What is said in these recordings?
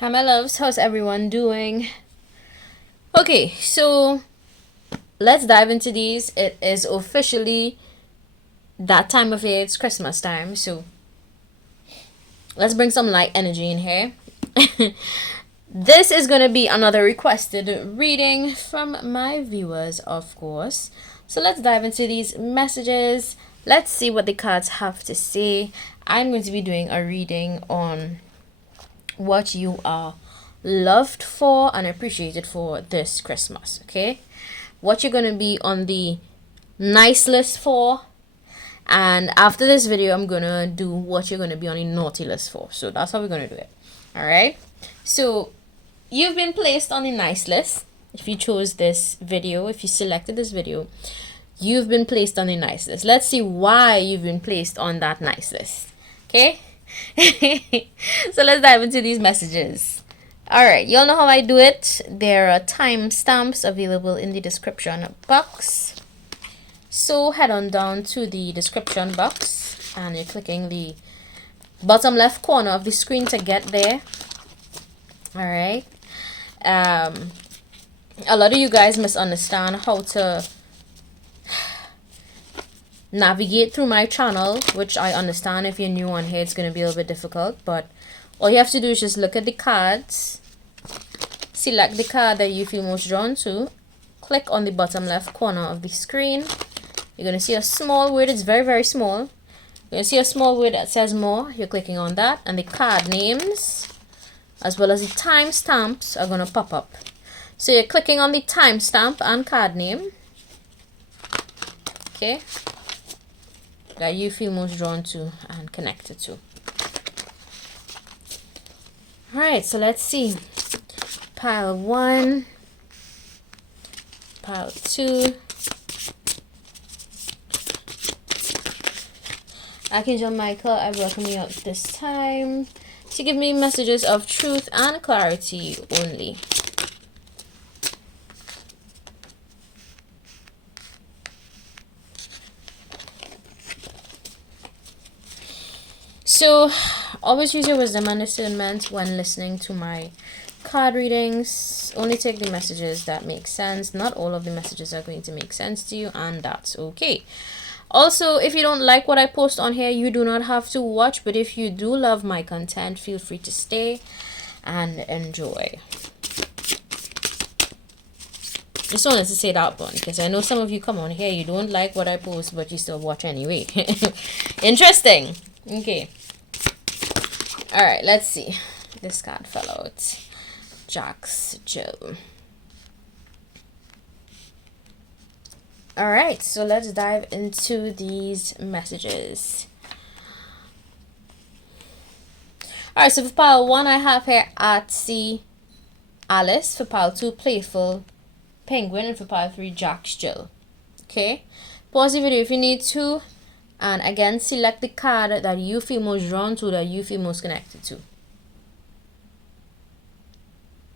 Hi, my loves. How's everyone doing? Okay, so let's dive into these. It is officially that time of year. It's Christmas time, so let's bring some light energy in here. This is going to be another requested reading from my viewers, of course. So let's dive into these messages. Let's see what the cards have to say. I'm going to be doing a reading on what you are loved for and appreciated for this Christmas, okay? What you're going to be on the nice list for, and after this video I'm going to do what you're going to be on the naughty list for. So that's how we're going to do it. All right? So you've been placed on the nice list. If you chose this video, if you selected this video, you've been placed on the nice list. Let's see why you've been placed on that nice list. Okay? So let's dive into these messages. All right, y'all know how I do it. There are timestamps available in the description box. So head on down to the description box and you're clicking the bottom left corner of the screen to get there. All right. A lot of you guys misunderstand how to navigate through my channel, which I understand. If you're new on here, it's going to be a little bit difficult, but all you have to do is just look at the cards, select the card that you feel most drawn to, click on the bottom left corner of the screen. You're going to see a small word. It's very, very small. You're going to see a small word that says more. You're clicking on that, and the card names as well as the timestamps are going to pop up. So you're clicking on the timestamp and card name, okay, that you feel most drawn to and connected to. All right, so let's see. Pile 1, pile 2. Archangel Michael, I welcome you out this time to give me messages of truth and clarity only. So, always use your wisdom and discernment when listening to my card readings. Only take the messages that make sense. Not all of the messages are going to make sense to you, and that's okay. Also, if you don't like what I post on here, you do not have to watch, but if you do love my content, feel free to stay and enjoy. Just wanted to say that one, because I know some of you come on here, you don't like what I post, but you still watch anyway. Interesting. Okay. All right, let's see. This card fell out. Jack's Jill. All right, so let's dive into these messages. All right, so for pile 1, I have here Artsy Alice. For pile 2, Playful Penguin. And for pile 3, Jack's Jill. Okay, pause the video if you need to. And again, select the card that you feel most drawn to, that you feel most connected to.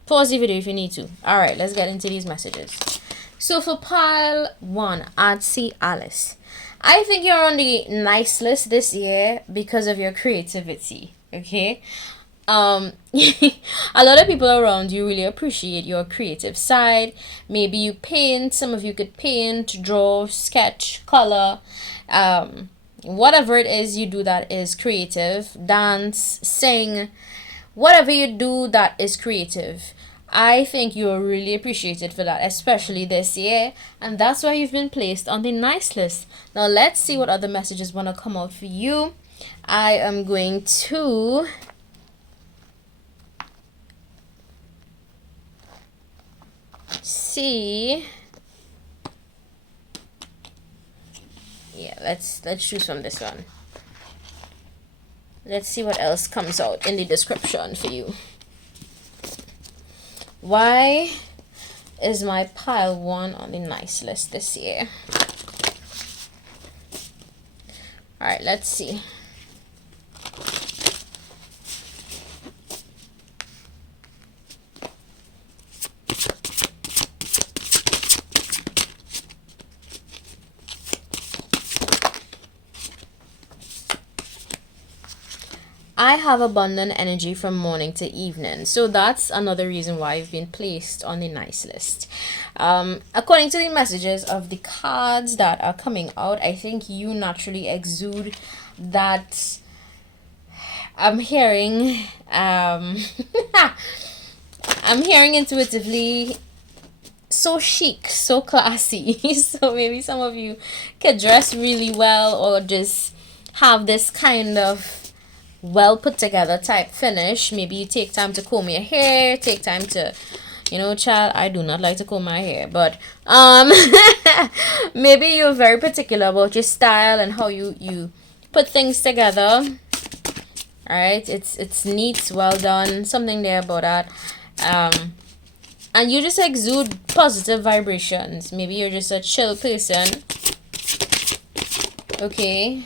Pause the video if you need to. All right, let's get into these messages. So for pile 1, Artsy Alice, I think you're on the nice list this year because of your creativity, okay? A lot of people around you really appreciate your creative side. Maybe you paint. Some of you could paint, draw, sketch, color. Whatever it is you do that is creative, dance, sing, whatever you do that is creative, I think you're really appreciated for that, especially this year, and that's why you've been placed on the nice list. Now let's see what other messages want to come out for you. I am going to see. Yeah, let's choose from this one. Let's see what else comes out in the description for you. Why is my pile 1 on the nice list this year? All right, let's see. I have abundant energy from morning to evening. So that's another reason why I've been placed on the nice list. According to the messages of the cards that are coming out, I think you naturally exude that. I'm hearing I'm hearing intuitively so chic, so classy. So maybe some of you could dress really well, or just have this kind of well put together type finish. Maybe you take time to comb your hair, take time to, child, I do not like to comb my hair, but maybe you're very particular about your style and how you put things together. All right, it's neat, well done, something there about that. And you just exude positive vibrations. Maybe you're just a chill person. Okay.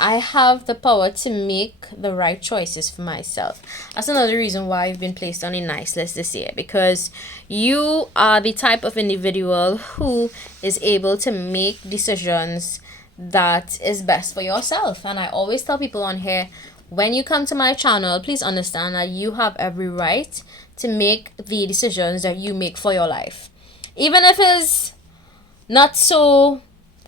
I have the power to make the right choices for myself. That's another reason why I've been placed on a nice list this year, because you are the type of individual who is able to make decisions that is best for yourself. And I always tell people on here, when you come to my channel, please understand that you have every right to make the decisions that you make for your life, even if it's not so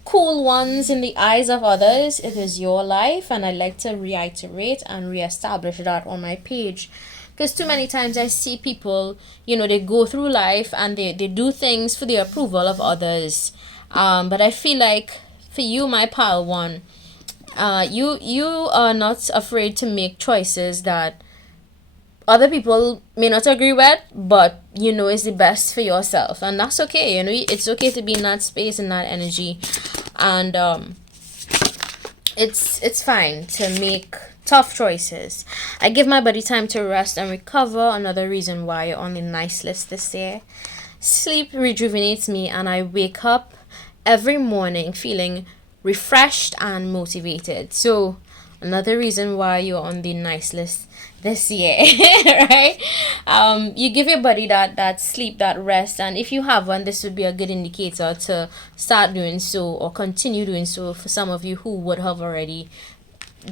cool ones in the eyes of others. It is your life, and I like to reiterate and reestablish that on my page, because too many times I see people, they go through life and they do things for the approval of others. But I feel like for you, my pal one, you are not afraid to make choices that other people may not agree with, but is the best for yourself, and that's okay. It's okay to be in that space and that energy, and it's fine to make tough choices. I give my body time to rest and recover. Another reason why you're on the nice list this year. Sleep rejuvenates me, and I wake up every morning feeling refreshed and motivated. So another reason why you're on the nice list this year. Right? You give your body that sleep, that rest, and if you haven't, this would be a good indicator to start doing so, or continue doing so, for some of you who would have already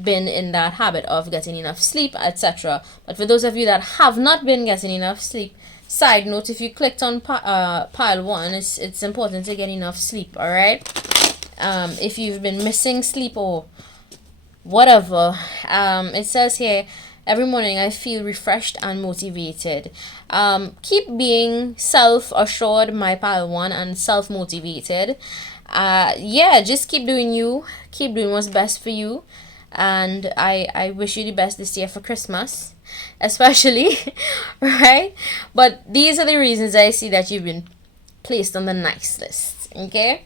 been in that habit of getting enough sleep, etc. But for those of you that have not been getting enough sleep, side note, if you clicked on pile 1, it's important to get enough sleep. All right. If you've been missing sleep or whatever, it says here, every morning I feel refreshed and motivated. Keep being self-assured, my pile 1, and self-motivated. Just keep doing you. Keep doing what's best for you. And I wish you the best this year for Christmas, especially, right? But these are the reasons I see that you've been placed on the nice list, okay?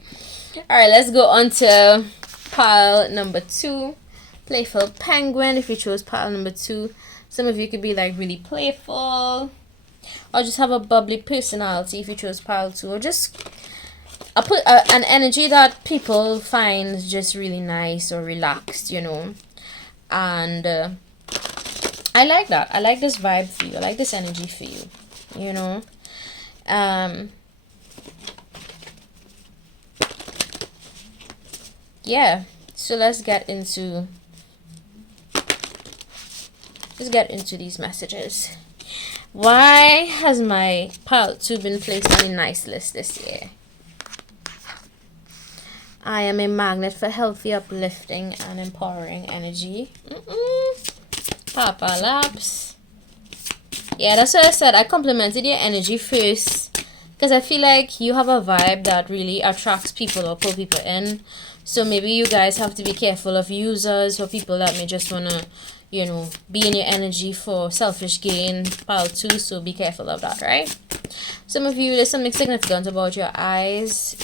All right, let's go on to pile number 2. Playful Penguin. If you chose pile number 2, some of you could be like really playful, or just have a bubbly personality if you chose pile 2, or just put an energy that people find just really nice or relaxed, and I like that. I like this vibe for you. I like this energy for you, yeah. So let's get into these messages. Why has my pile 2 been placed on a nice list this year? I am a magnet for healthy, uplifting, and empowering energy. Papa Laps. Yeah, that's what I said. I complimented your energy first, because I feel like you have a vibe that really attracts people or pull people in. So maybe you guys have to be careful of users or people that may just want to, be in your energy for selfish gain. Pile 2, so be careful of that, right? Some of you, there's something significant about your eyes.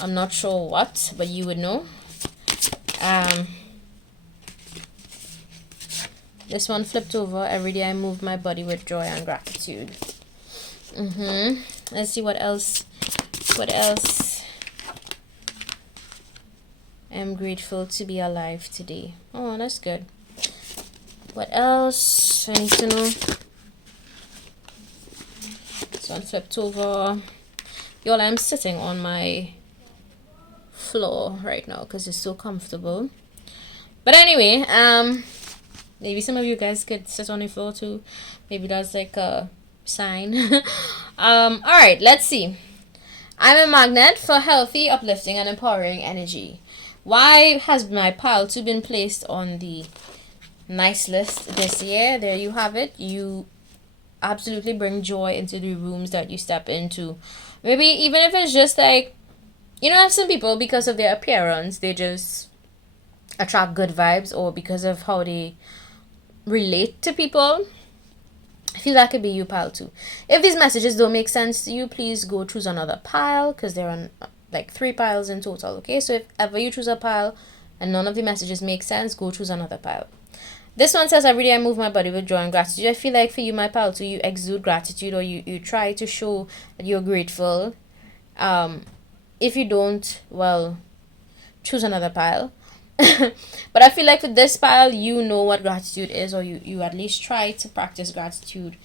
I'm not sure what, but you would know. This one flipped over. Every day I move my body with joy and gratitude. Let's see what else. I'm grateful to be alive today. Oh, that's good. What else I need to know? This one flipped over. Y'all, I'm sitting on my floor right now because it's so comfortable. But anyway, maybe some of you guys could sit on the floor too. Maybe that's like a sign. All right, let's see. I'm a magnet for healthy, uplifting, and empowering energy. Why has my pile 2 been placed on the nice list this year? There you have it. You absolutely bring joy into the rooms that you step into. Maybe even if it's just like, you know, some people, because of their appearance, they just attract good vibes, or because of how they relate to people. I feel that could be you, pile 2. If these messages don't make sense to you, please go choose another pile, because there are like 3 piles in total. Okay, so if ever you choose a pile and none of the messages make sense, go choose another pile. This one says, every day I move my body with joy and gratitude. I feel like for you, my pal, too, you exude gratitude, or you try to show that you're grateful. If you don't, well, choose another pile. But I feel like for this pile, you know what gratitude is, or you at least try to practice gratitude.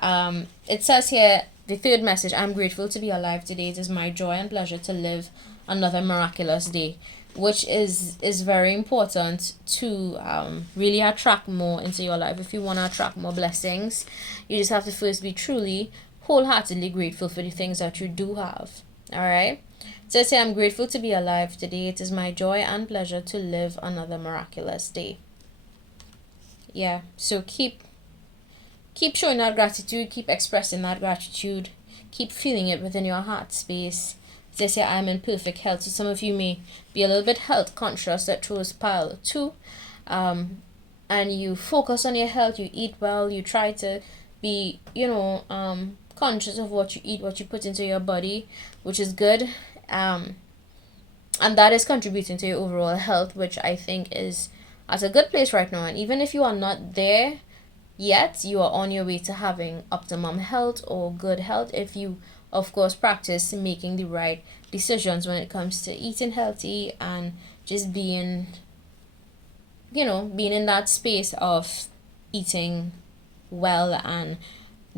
It says here, the third message, I'm grateful to be alive today. It is my joy and pleasure to live another miraculous day, which is very important to really attract more into your life. If you want to attract more blessings, you just have to first be truly, wholeheartedly grateful for the things that you do have. All right? So say, I'm grateful to be alive today. It is my joy and pleasure to live another miraculous day. Yeah, so keep showing that gratitude, keep expressing that gratitude, keep feeling it within your heart space. They say, I'm in perfect health. So some of you may be a little bit health conscious. That chose pile 2. And you focus on your health, you eat well, you try to be, conscious of what you eat, what you put into your body, which is good. And that is contributing to your overall health, which I think is at a good place right now. And even if you are not there yet, you are on your way to having optimum health or good health, if you of course practice making the right decisions when it comes to eating healthy and just being in that space of eating well and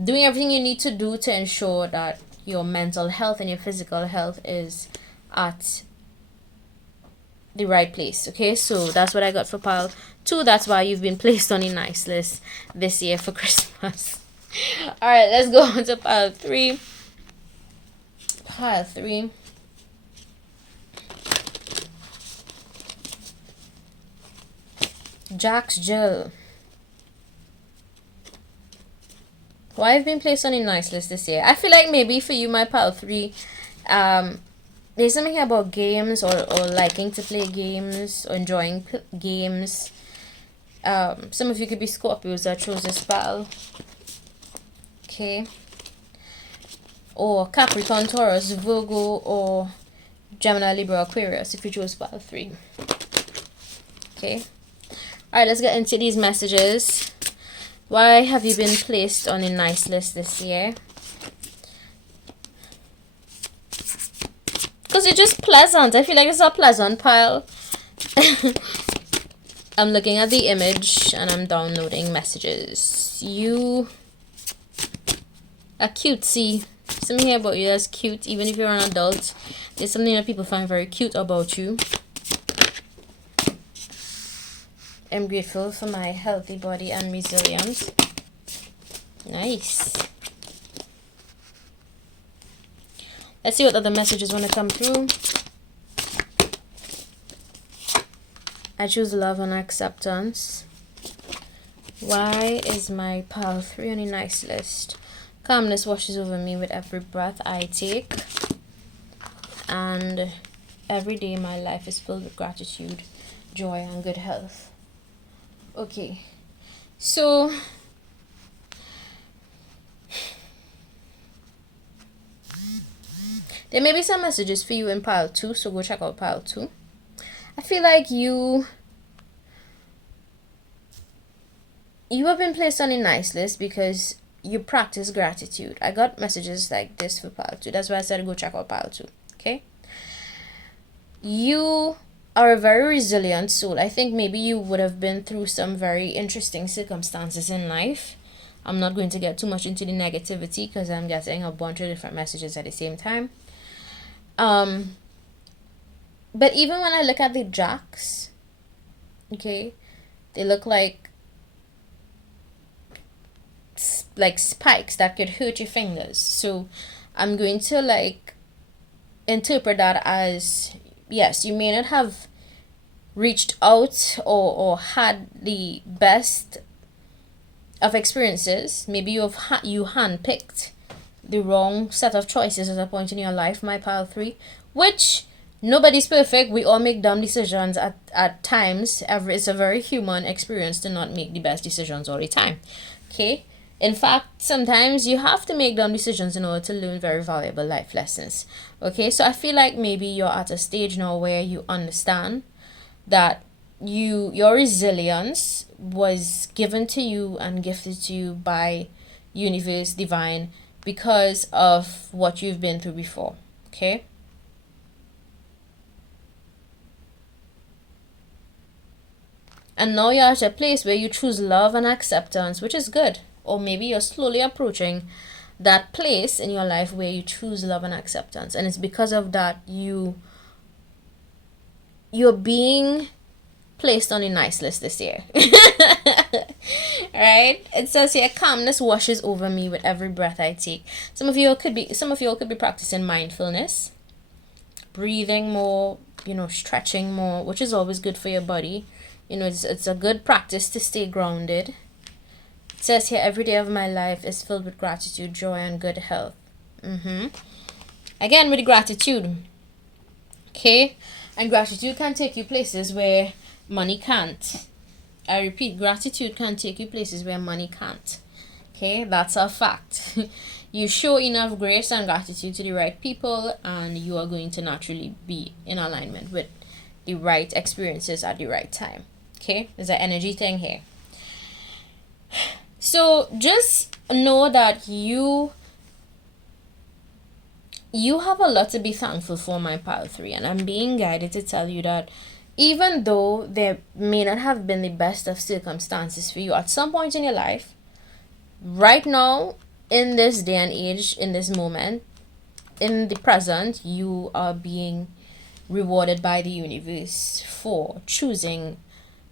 doing everything you need to do to ensure that your mental health and your physical health is at the right place. Okay, so that's what I got for pile 2. That's why you've been placed on a nice list this year for Christmas. All right, let's go on to pile 3. Pile 3. Jack's Jill. Why I've been placed on a nice list this year? I feel like maybe for you, my pile 3, there's something here about games, or liking to play games, or enjoying games. Some of you could be Scorpios that chose this pile. Okay. Or Capricorn, Taurus, Virgo, or Gemini, Libra, Aquarius if you chose pile 3. Okay. Alright, let's get into these messages. Why have you been placed on a nice list this year? Because you're just pleasant. I feel like it's a pleasant pile. I'm looking at the image and I'm downloading messages. You are cutesy. Something here about you that's cute. Even if you're an adult, there's something that people find very cute about you. I'm grateful for my healthy body and resilience. Nice. Let's see what other messages want to come through. I choose love and acceptance. Why is my pile 3 on a nice list? Calmness washes over me with every breath I take. And every day my life is filled with gratitude, joy, and good health. Okay. So there may be some messages for you in pile 2, so go check out pile 2. I feel like you have been placed on a nice list because you practice gratitude. I got messages like this for pile 2. That's why I said go check out pile 2. Okay? You are a very resilient soul. I think maybe you would have been through some very interesting circumstances in life. I'm not going to get too much into the negativity because I'm getting a bunch of different messages at the same time. But even when I look at the jacks, Okay, they look like spikes that could hurt your fingers. So I'm going to like interpret that as, yes, you may not have reached out or had the best of experiences. Maybe you handpicked the wrong set of choices at a point in your life, my pile 3, which nobody's perfect. We all make dumb decisions at times. It's a very human experience to not make the best decisions all the time. Okay? In fact, sometimes you have to make dumb decisions in order to learn very valuable life lessons. Okay? So I feel like maybe you're at a stage now where you understand that your resilience was given to you and gifted to you by universe, divine, because of what you've been through before. Okay? And now you're at a place where you choose love and acceptance, which is good. Or maybe you're slowly approaching that place in your life where you choose love and acceptance. And it's because of that you're being placed on a nice list this year. Right? It says here, calmness washes over me with every breath I take. Some of you could be practicing mindfulness, breathing more, stretching more, which is always good for your body. It's a good practice to stay grounded. It says here, every day of my life is filled with gratitude, joy, and good health. Again, with gratitude. Okay? And gratitude can take you places where money can't. I repeat, gratitude can take you places where money can't. Okay? That's a fact. You show enough grace and gratitude to the right people, and you are going to naturally be in alignment with the right experiences at the right time. Okay? There's an energy thing here. So just know that you have a lot to be thankful for, my pile 3, and I'm being guided to tell you that even though there may not have been the best of circumstances for you at some point in your life, right now, in this day and age, in this moment, in the present, you are being rewarded by the universe for choosing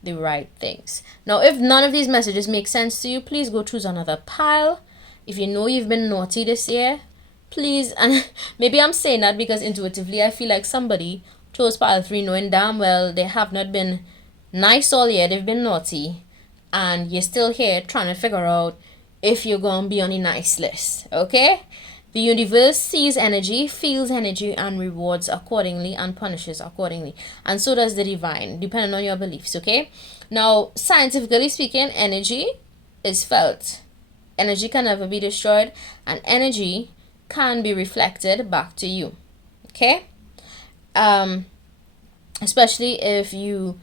the right things. Now, if none of these messages make sense to you, please go choose another pile. If you know you've been naughty this year, please, and maybe I'm saying that because intuitively I feel like somebody chose pile 3 knowing damn well they have not been nice all year, they've been naughty, and you're still here trying to figure out if you're going to be on a nice list. Okay? The universe sees energy, feels energy, and rewards accordingly and punishes accordingly. And so does the divine, depending on your beliefs, okay? Now, scientifically speaking, energy is felt. Energy can never be destroyed, and energy can be reflected back to you, okay? Especially if you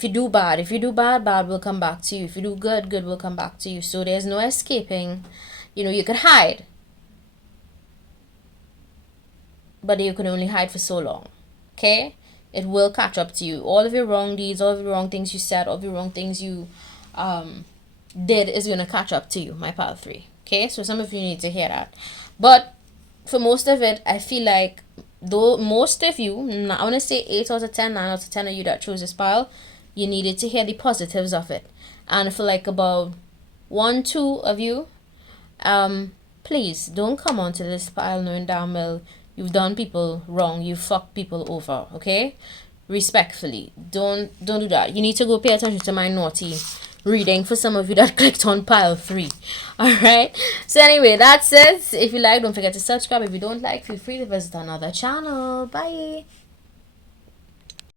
do bad. If you do bad, bad will come back to you. If you do good, good will come back to you. So there's no escaping. You could hide, but you can only hide for so long. Okay? It will catch up to you. All of your wrong deeds, all of the wrong things you said, all of the wrong things you did is going to catch up to you, my pile 3. Okay? So some of you need to hear that. But for most of it, I feel like, though most of you, I want to say 8 out of 10, 9 out of 10 of you that chose this pile, you needed to hear the positives of it. And for like about 1, 2 of you, please don't come onto this pile knowing damn well you've done people wrong, you fucked people over, okay? Respectfully, don't do that. You need to go pay attention to my naughty reading for some of you that clicked on pile 3. All right? So anyway, that's it. If you like, don't forget to subscribe. If you don't like, feel free to visit another channel. Bye.